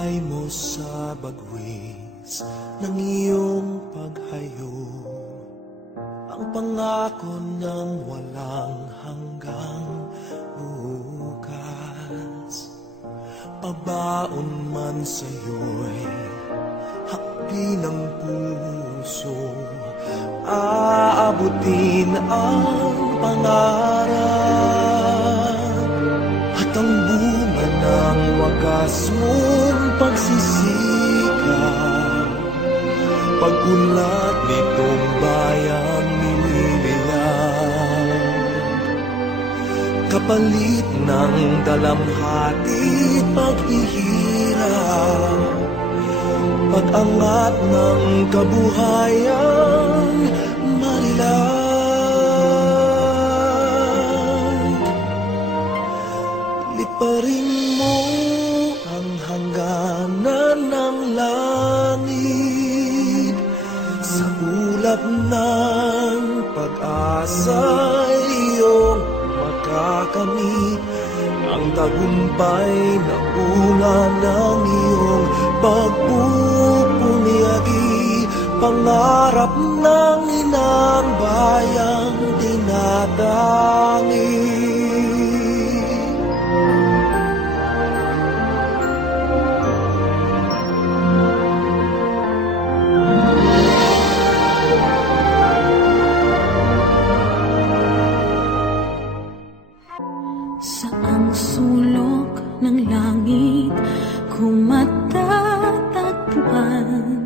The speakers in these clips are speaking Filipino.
Buhay mo sa bagwis ng iyong paghayo, ang pangako ng walang hanggang bukas. Pabaon man sa'yo'y hakbi ng puso, aabutin ang pangarap at ang bunga ng wagas mong pagsisikap. Pag-unlad nitong bayang nilililang, kapalit ng dalamhati paghihirap, pag-angat ng kabuhayan marilag. Liparin mo ang hangganan ng langit, sa ulap ng pag-asa iyong makakamit ang tagumpay na bunga ng iyong pagpupunyagi. Pangarap ng inang bayang tinatangi. Saang sulok ng langit kung matatagpuan,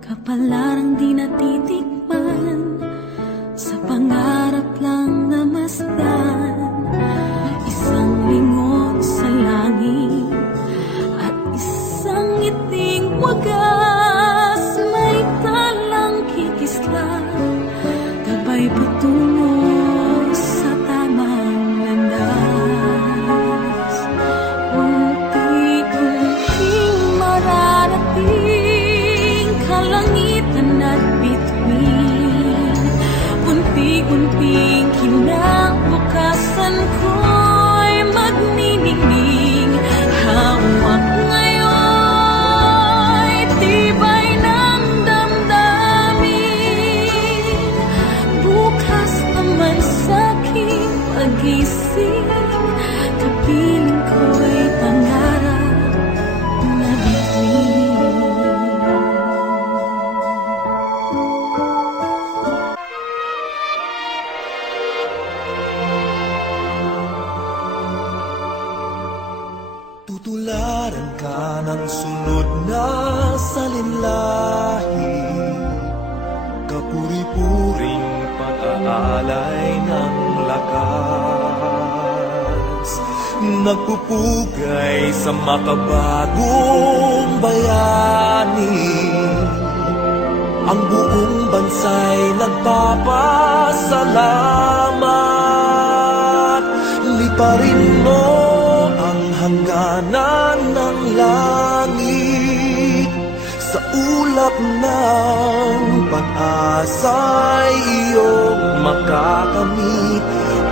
kapalarang di natitikman, sa pangarap lang namasdan. Isang lingon sa langit at isang ngiting wagas, may talang kikisla, gabay patungo sa tamang landas. Unti-unting mararating kalangitan at bituin, unti-unting kinabukasan ko'y magniningning. Hawak ngayon'y tibay ng damdamin, bukas naman sa'king pag-ising, kapiling ko'y pangarap na bituin. Tutularan ka ng sunod na salinlahi, kapuri-puring pag-aalay ng lakas, nagpupugay sa makabagong bayani. Ang buong bansa'y nagpapasalamat. Liparin mo ang hangganan ng langit, sa ulap ng pag-asa'y iyong makakamit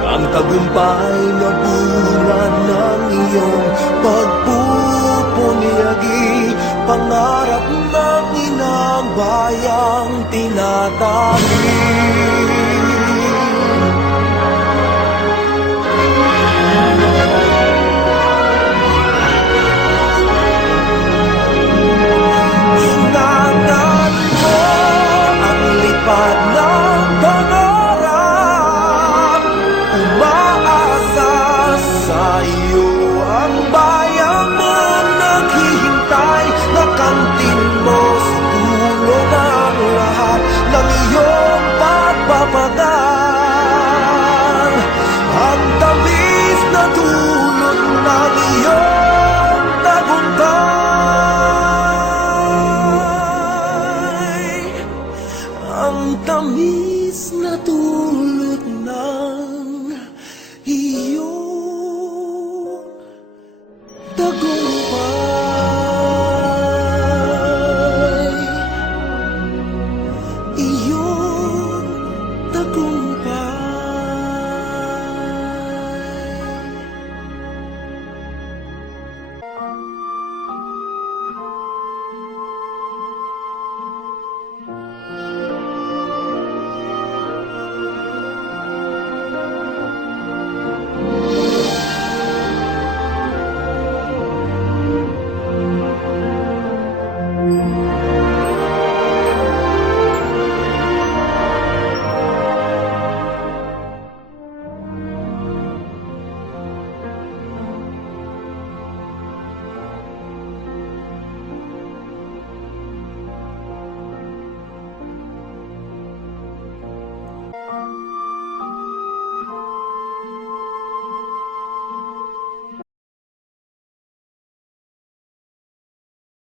ang tagumpay na bunga ng iyong pagpupunyagi. Pangarap ng inang bayang tinatawag.